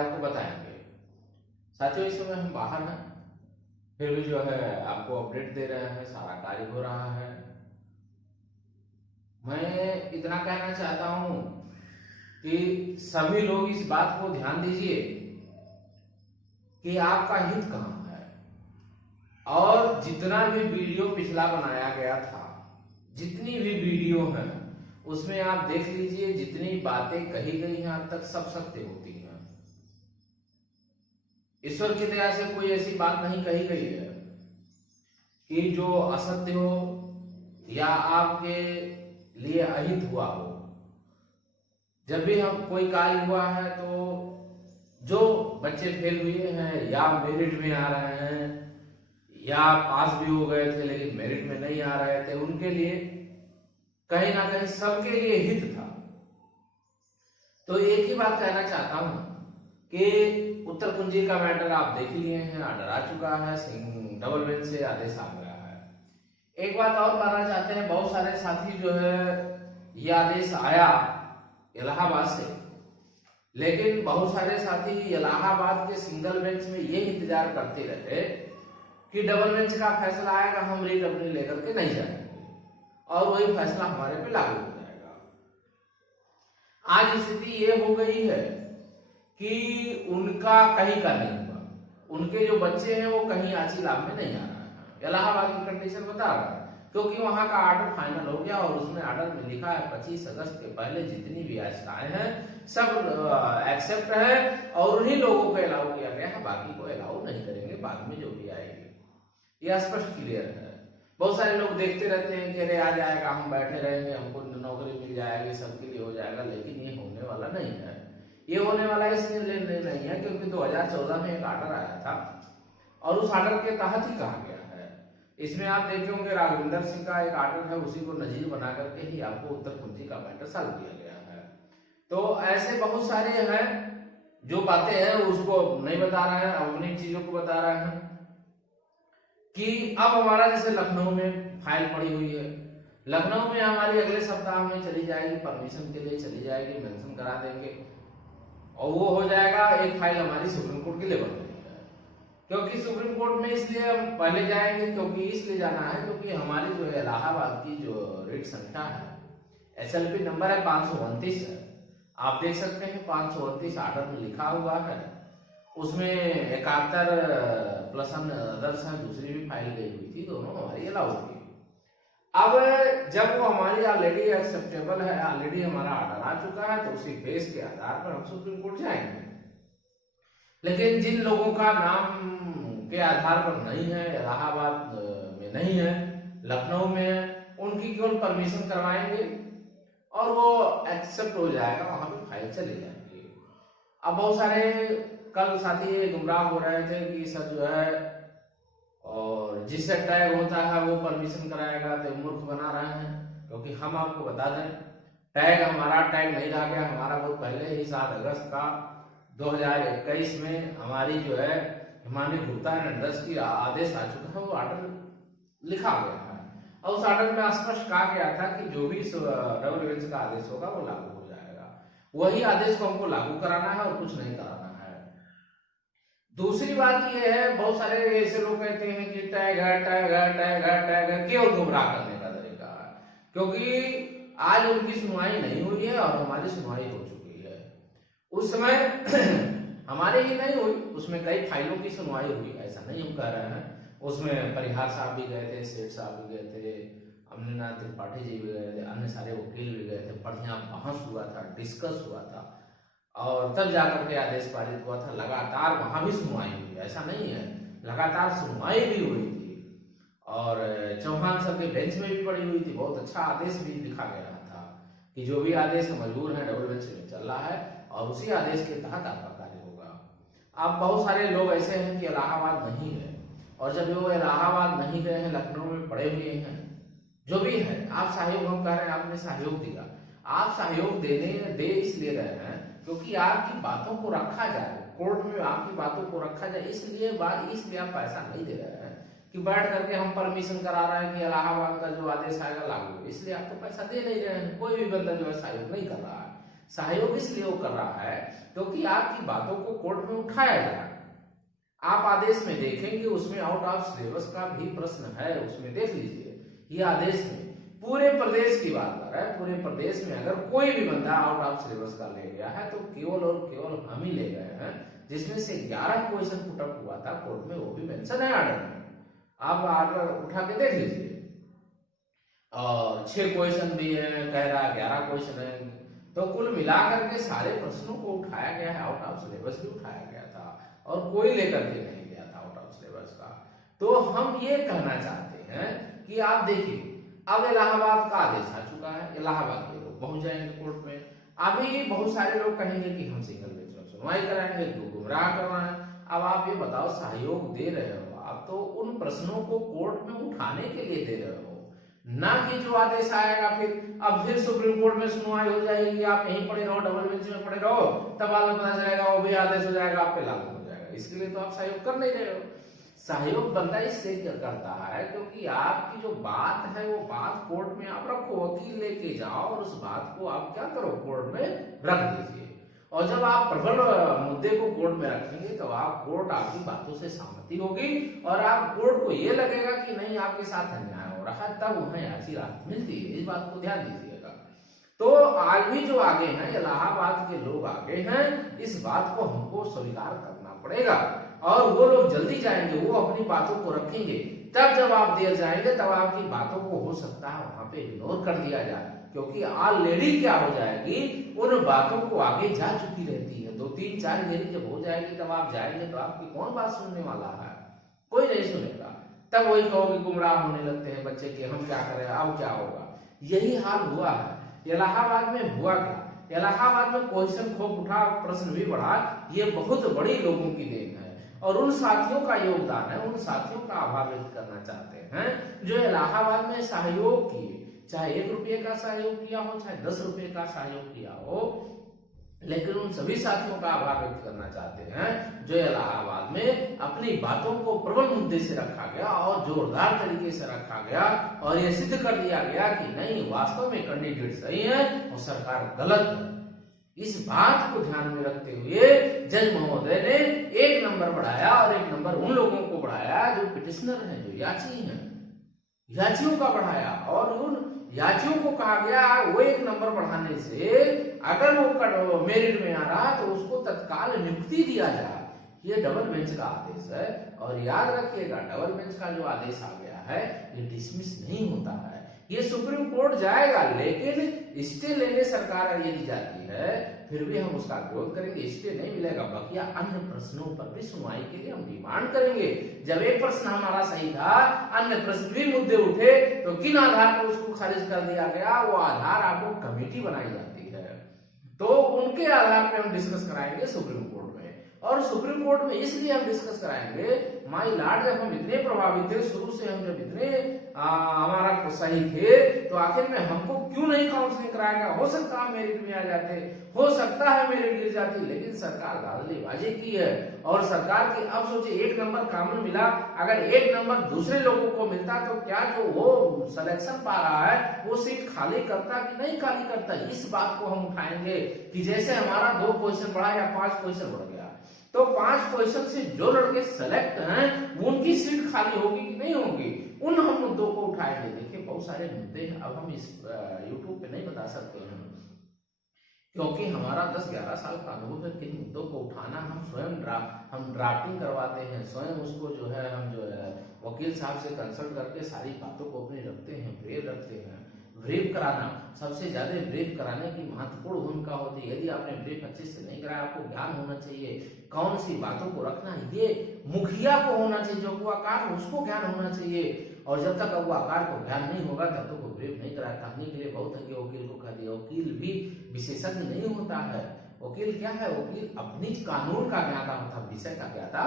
आपको बताएंगे। साथियों, इस समय हम बाहर हैं, फिर भी जो है आपको अपडेट दे रहे हैं, सारा कार्य हो रहा है। मैं इतना कहना चाहता हूं कि सभी लोग इस बात को ध्यान दीजिए कि आपका हित कहां है। और जितना भी वीडियो पिछला बनाया गया था, जितनी भी वीडियो है, उसमें आप देख लीजिए, जितनी बातें कही गई हैं आज तक सब सत्य होती हैं। ईश्वर की दया से कोई ऐसी बात नहीं कही गई है कि जो असत्य हो या आपके लिए अहित हुआ हो। जब भी हम कोई कार्य हुआ है तो जो बच्चे फेल हुए हैं या मेरिट में आ रहे हैं या पास भी हो गए थे लेकिन मेरिट में नहीं आ रहे थे, उनके लिए कहीं ना कहीं सबके लिए हित था। तो एक ही बात कहना चाहता हूं कि उत्तर कुंजी का मैटर आप देख लिए हैं, ऑर्डर आ चुका है, डबल बेंच से आदेश आ गया है। एक बात और बताना चाहते हैं, बहुत सारे साथी जो है ये आदेश आया इलाहाबाद से, लेकिन बहुत सारे साथी इलाहाबाद के सिंगल बेंच में ये इंतजार करते रहे कि डबल बेंच का फैसला आएगा, हम रीट अपनी लेकर के नहीं जाएंगे और वही फैसला हमारे पे लागू हो जाएगा। आज स्थिति ये हो गई है कि उनका कहीं का नहीं हुआ, उनके जो बच्चे हैं वो कहीं आची लाभ में नहीं आ रहा है। इलाहाबाद की कंडीशन बता रहा है, क्योंकि वहां का ऑर्डर फाइनल हो गया और उसमें ऑर्डर में लिखा है 25 अगस्त के पहले जितनी भी याचिकाएं हैं सब एक्सेप्ट है और उन्हीं लोगों को अलाउ किया गया है, बाकी को अलाउ नहीं करेंगे, बाद में जो भी आएगी। यह स्पष्ट क्लियर है। बहुत सारे लोग देखते रहते हैं कि अरे आ जाएगा, हम बैठे रहेंगे, हमको नौकरी मिल जाएगी, सबके लिए हो जाएगा, लेकिन ये होने वाला नहीं है। ये होने वाला इसलिए नहीं है क्योंकि 2014 में एक ऑर्डर आया था और उस ऑर्डर के तहत ही कहा गया है। इसमें आप देखे होंगे राघविंदर सिंह का एक ऑर्डर है, उसी को नजीर बना करके ही आपको उत्तर कुंजी का मैटर सॉल्व किया गया है। तो ऐसे बहुत सारे हैं जो बातें हैं उसको नहीं बता रहे हैं, अपनी चीजों को बता रहे हैं कि अब हमारा जैसे लखनऊ में फाइल पड़ी हुई है, लखनऊ में हमारी अगले सप्ताह में चली जाएगी, परमिशन के लिए चली जाएगी, मेंशन करा देंगे और वो हो जाएगा। एक फाइल हमारी सुप्रीम कोर्ट के लेवल पे है, क्योंकि सुप्रीम कोर्ट में इसलिए हम पहले जाएंगे, क्योंकि इसलिए जाना है क्योंकि हमारी जो है इलाहाबाद की जो रिट संख्या है SLP नंबर है 529 है। आप देख सकते हैं 529 ऑर्डर में लिखा हुआ है, उसमें 71 प्लस अदर्स है, दूसरी भी फाइल गई हुई थी, दोनों हमारी अलाउ थी। अब जब वो हमारी ऑलरेडी एक्सेप्टेबल है, ऑलरेडी हमारा ऑर्डर आ चुका है, तो उसी बेस के आधार पर हम सुप्रीम कोर्ट जाएंगे। लेकिन जिन लोगों का नाम के आधार पर नहीं है, इलाहाबाद में नहीं है, लखनऊ में है, उनकी केवल परमिशन करवाएंगे और वो एक्सेप्ट हो जाएगा, वहां पे फाइल चले जाएंगे। अब बहुत सारे कल साथी गुमराह हो रहे थे कि सर जो है और जिससे टैग होता है वो परमिशन कराएगा, तो मूर्ख बना रहे हैं। क्योंकि हम आपको बता दें, टैग हमारा टैग नहीं रह गया, हमारा बहुत पहले ही 7 अगस्त का 2021 में हमारी जो है हिमानी गुप्ता एंड अदर्स की आदेश आ चुका है, वो ऑर्डर लिखा गया है और उस ऑर्डर में स्पष्ट कहा गया था कि जो भी डबल बेंच का आदेश होगा वो लागू हो जाएगा। वही आदेश को हमको लागू कराना है और कुछ नहीं कराना है। दूसरी बात यह है, बहुत सारे ऐसे लोग कहते हैं कि टैग है, टैग है, टैग है, टैग है, केवल गुमराह करने का तरीका है, क्योंकि आज उनकी सुनवाई नहीं हुई है और हमारी सुनवाई हो चुकी है। उस समय हमारे ही नहीं हुई, उसमें कई फाइलों की सुनवाई हुई, ऐसा नहीं हम कह रहे हैं। उसमें परिहार साहब भी गए थे, सेठ साहब भी गए थे, अमरनाथ त्रिपाठी जी भी गए थे, अन्य सारे वकील भी गए थे, बढ़िया बहस हुआ था, डिस्कस हुआ था और तब जाकर के आदेश पारित हुआ था। लगातार वहां भी सुनवाई हुई, ऐसा नहीं है, लगातार सुनवाई भी हुई थी और चौहान सर के बेंच में भी पड़ी हुई थी। बहुत अच्छा आदेश भी लिखा गया था कि जो भी आदेश मजबूर है डबल बेंच में चल रहा है और उसी आदेश के तहत आपका कार्य होगा। अब बहुत सारे लोग ऐसे हैं कि इलाहाबाद नहीं है, और जब वो इलाहाबाद नहीं गए हैं, लखनऊ में पड़े हुए हैं, जो भी है, आप सहयोग, हम कह रहे हैं आपने सहयोग दिया, आप सहयोग दे इसलिए रहे हैं क्योंकि आपकी बातों को रखा जाए, कोर्ट में आपकी बातों को रखा जाए, इसलिए आप पैसा नहीं दे रहे हैं कि बैठ करके हम परमिशन करा रहे हैं कि इलाहाबाद का जो आदेश आएगा लागू, इसलिए आपको पैसा दे नहीं रहे हैं। कोई भी बंदा जो है सहयोग नहीं कर रहा है। सहयोग इसलिए वो कर रहा है क्योंकि आपकी बातों को कोर्ट में उठाया जाए। आप आदेश में देखेंगे उसमें आउट ऑफ सिलेबस का भी प्रश्न है, उसमें देख लीजिए। ये आदेश में पूरे प्रदेश की बात कर रहा है, पूरे प्रदेश में अगर कोई भी बंदा आउट ऑफ सिलेबस का ले गया है तो केवल और केवल हम ही ले गए हैं, जिसमें से 11 क्वेश्चन पुटअप हुआ था कोर्ट में, वो भी मेंशन है आर्डर में। आप आर्डर उठा के देख लीजिए, और 6 क्वेश्चन भी है, कह रहा 11 क्वेश्चन है, तो कुल मिलाकर के सारे प्रश्नों को उठाया गया है, आउट ऑफ सिलेबस भी उठाया गया था और कोई लेकर के नहीं गया था आउट ऑफ सिलेबस का। तो हम ये कहना चाहते हैं कि आप देखिए, अब इलाहाबाद का आदेश आ चुका है, इलाहाबाद के लोग पहुंच जाएंगे कोर्ट में। अभी बहुत सारे लोग कहेंगे कि हम सिंगल बेंच में सुनवाई कराएंगे, तो गुमराह करवाएं। अब आप ये बताओ, सहयोग दे रहे हो आप तो उन प्रश्नों को कोर्ट में उठाने के लिए दे रहे हो, ना कि जो आदेश आएगा फिर सुप्रीम कोर्ट में सुनवाई हो जाएगी, आप यहीं पड़े रहो, डबल बेंच में पड़े रहो, तब बाद में पता चलेगा वो भी आदेश हो जाएगा, आप पे लागू हो जाएगा। इसके लिए तो आप सहयोग कर नहीं रहे हो। सहयोग बंदा इसलिए करता है क्योंकि आपकी जो बात है वो बात कोर्ट में आप रखो, वकील लेके जाओ और उस बात को आप क्या करो, कोर्ट में रख दीजिए। और जब आप प्रबल मुद्दे को कोर्ट में रखेंगे तो आप कोर्ट आपकी बातों से सहमति होगी और आप कोर्ट को ये लगेगा कि नहीं आपके साथ अन्याय हो रहा है, तब उन्हें ऐसी राहत मिलती है। इस बात को ध्यान दीजिएगा। तो आज भी जो आगे हैं, इलाहाबाद के लोग आगे हैं, इस बात को हमको स्वीकार करना पड़ेगा और वो लोग जल्दी जाएंगे, वो अपनी बातों को रखेंगे। तब जब आप देर जाएंगे तब आपकी बातों को हो सकता है वहां पे इग्नोर कर दिया जाए, क्योंकि ऑलरेडी क्या हो जाएगी, उन बातों को आगे जा चुकी रहती है। 2-3-4 हेयरिंग जब हो जाएगी तब आप जाएंगे तो आपकी कौन बात सुनने वाला है, कोई नहीं सुनेगा। तब वही कहोगे गुमराह होने लगते हैं बच्चे के, हम क्या करें, अब क्या होगा। यही हाल हुआ है इलाहाबाद में। हुआ क्या, इलाहाबाद में क्वेश्चन खूब उठा, प्रश्न भी बढ़ा, ये बहुत बड़ी लोगों की देन है और उन साथियों का योगदान है, उन साथियों का आभार व्यक्त करना चाहते हैं जो इलाहाबाद में सहयोग किए, चाहे 1 रुपये का सहयोग किया हो, चाहे 10 रुपये का सहयोग किया हो, लेकिन उन सभी साथियों का आभार व्यक्त करना चाहते हैं जो इलाहाबाद में अपनी बातों को प्रबल मुद्दे से रखा गया और जोरदार तरीके से रखा गया और यह सिद्ध कर दिया गया कि नहीं, वास्तव में कैंडिडेट सही है और सरकार गलत है। इस बात को ध्यान में रखते हुए जज महोदय ने 1 नंबर बढ़ाया और 1 नंबर उन लोगों को बढ़ाया जो पिटिशनर हैं, जो याची हैं, याचियों का बढ़ाया। और उन याचियों को कहा गया वो 1 नंबर बढ़ाने से अगर वो मेरिट में आ रहा तो उसको तत्काल नियुक्ति दिया जाए। ये डबल बेंच का आदेश है और याद रखिएगा, डबल बेंच का जो आदेश आ गया है ये डिसमिस नहीं होता है, ये सुप्रीम कोर्ट जाएगा, लेकिन स्टे लेने सरकार यदि जाती है फिर भी हम उसका विरोध करेंगे, स्टे नहीं मिलेगा। बाकी अन्य प्रश्नों पर भी सुनवाई के लिए हम डिमांड करेंगे। जब एक प्रश्न हमारा सही था, अन्य प्रश्न भी मुद्दे उठे, तो किन आधार पर उसको खारिज कर दिया गया, वो आधार आपको कमेटी बनाई जाती है, तो उनके आधार पर हम डिस्कस कराएंगे सुप्रीम कोर्ट में। और सुप्रीम कोर्ट में इसलिए हम डिस्कस कराएंगे, माय लॉर्ड, जब हम इतने प्रभावित थे, शुरू से हम जब इतने हमारा सही थे, तो आखिर में हमको क्यों नहीं काउंसलिंग कराया गया। हो सकता है मेरिट में आ जाते, हो सकता है मेरिट गिर जाती, लेकिन सरकार धांधलीबाजी की है। और सरकार की, अब सोचिए 1 नंबर कॉमन मिला, अगर 1 नंबर दूसरे लोगों को मिलता तो क्या जो वो सिलेक्शन पा रहा है वो सीट खाली करता कि नहीं खाली करता। इस बात को हम उठाएंगे कि जैसे हमारा 2 क्वेश्चन बढ़ा या 5 क्वेश्चन बढ़ गया, तो 5 क्वेश्चन से जो लड़के सेलेक्ट हैं उनकी सीट खाली होगी कि नहीं होगी, उन हम मुद्दों को उठाएंगे। देखिए बहुत सारे मुद्दे हैं, अब हम इस यूट्यूब पे नहीं बता सकते हैं क्योंकि हमारा 10-11 साल का अनुभव है किन मुद्दों को उठाना। हम स्वयं हम ड्राफ्टिंग करवाते हैं, स्वयं उसको जो है हम जो है वकील साहब से कंसल्ट करके सारी बातों को अपनी रखते हैं, ब्रीफ रखते हैं। ब्रीफ कराना, सबसे ज्यादा ब्रीफ कराने की महत्वपूर्ण भूमिका होती है। यदि आपने ब्रीफ अच्छे से नहीं कराया, आपको ज्ञान होना चाहिए कौन सी बातों को रखना है, ये मुखिया को होना चाहिए, जो अगुवाकार उसको ज्ञान होना चाहिए। और जब तक अगुवाकार को ज्ञान नहीं होगा तब तक वो ब्रीफ नहीं कराया। कहने के लिए बहुत है कि वकील को कह दिया, वकील भी विशेषज्ञ नहीं होता है। वकील क्या है, वकील अपनी कानून का ज्ञाता होता, विषय का ज्ञाता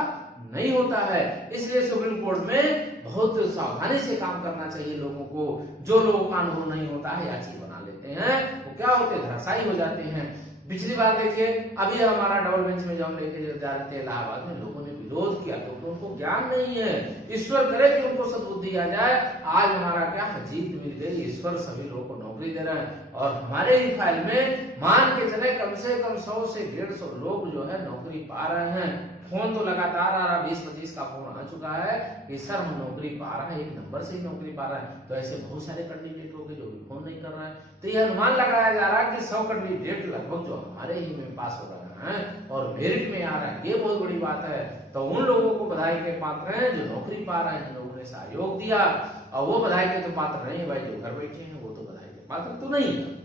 नहीं होता है। इसलिए सुप्रीम कोर्ट में बहुत सावधानी से काम करना चाहिए लोगों को। जो लोगों का अनुभव नहीं होता है याची बना लेते हैं, वो क्या होते हैं, धराशायी हो जाते हैं। पिछली बार देखिए, अभी हमारा डबल बेंच में जब हम लेके जा रहे थे इलाहाबाद में, लोगों ने विरोध किया क्योंकि उनको ज्ञान नहीं है। ईश्वर करे कि उनको सद्बुद्धि आ जाए। आज हमारा क्या है, जीत मिल गई, ईश्वर सभी लोगों को नौकरी दे रहे हैं। और हमारे ही फाइल में मान के चले कम से कम 100 से 150 लोग जो है नौकरी पा रहे हैं। फोन तो लगातार आ रहा, 20-25 का फोन आ चुका है कि सर हम नौकरी पा रहे हैं, एक नंबर से ही नौकरी पा रहे हैं। तो ऐसे बहुत सारे कैंडिडेट लोग जो भी फोन नहीं कर रहे हैं। तो यह अनुमान लगाया जा रहा है कि 100 कैंडिडेट लगभग जो हमारे ही में पास हो रहे हैं और मेरिट में आ रहे हैं, ये बहुत बड़ी बात है। तो उन लोगों को बधाई के पात्र हैं जो नौकरी पा रहे हैं, जिन लोगों ने सहयोग दिया, और वो बधाई के तो पात्र नहीं भाई, जो घर बैठे हैं वो तो बधाई के पात्र तो नहीं है।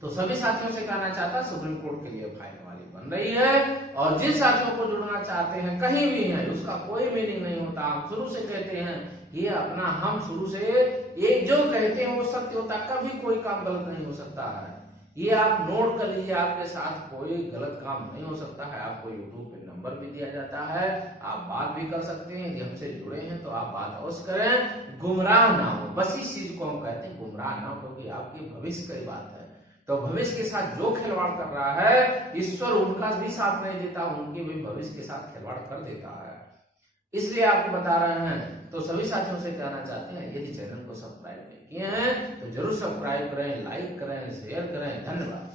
तो सभी साथियों से कहना चाहता, सुप्रीम कोर्ट के लिए फाइल हमारी बन रही है, और जिन साथियों को जुड़ना चाहते हैं कहीं भी है, उसका कोई मीनिंग नहीं होता। हम शुरू से कहते हैं ये अपना, हम शुरू से एक जो कहते हैं वो सत्य होता, कभी कोई काम गलत नहीं हो सकता है। ये आप नोट कर लीजिए, आपके साथ कोई गलत काम नहीं हो सकता है। आपको यूट्यूब पे नंबर भी दिया जाता है, आप बात भी कर सकते हैं। यदि हमसे जुड़े हैं तो आप बात अवश्य करें, गुमराह ना हो। बस इस चीज को हम कहते हैं, गुमराह ना हो, क्योंकि आपके भविष्य की बात है। तो भविष्य के साथ जो खिलवाड़ कर रहा है, ईश्वर उनका भी साथ नहीं देता, उनके भी भविष्य के साथ खिलवाड़ कर देता है। इसलिए आपको बता रहे हैं। तो सभी साथियों से कहना चाहते हैं, यदि चैनल को सब्सक्राइब नहीं किए हैं तो जरूर सब्सक्राइब करें, लाइक करें, शेयर करें। धन्यवाद।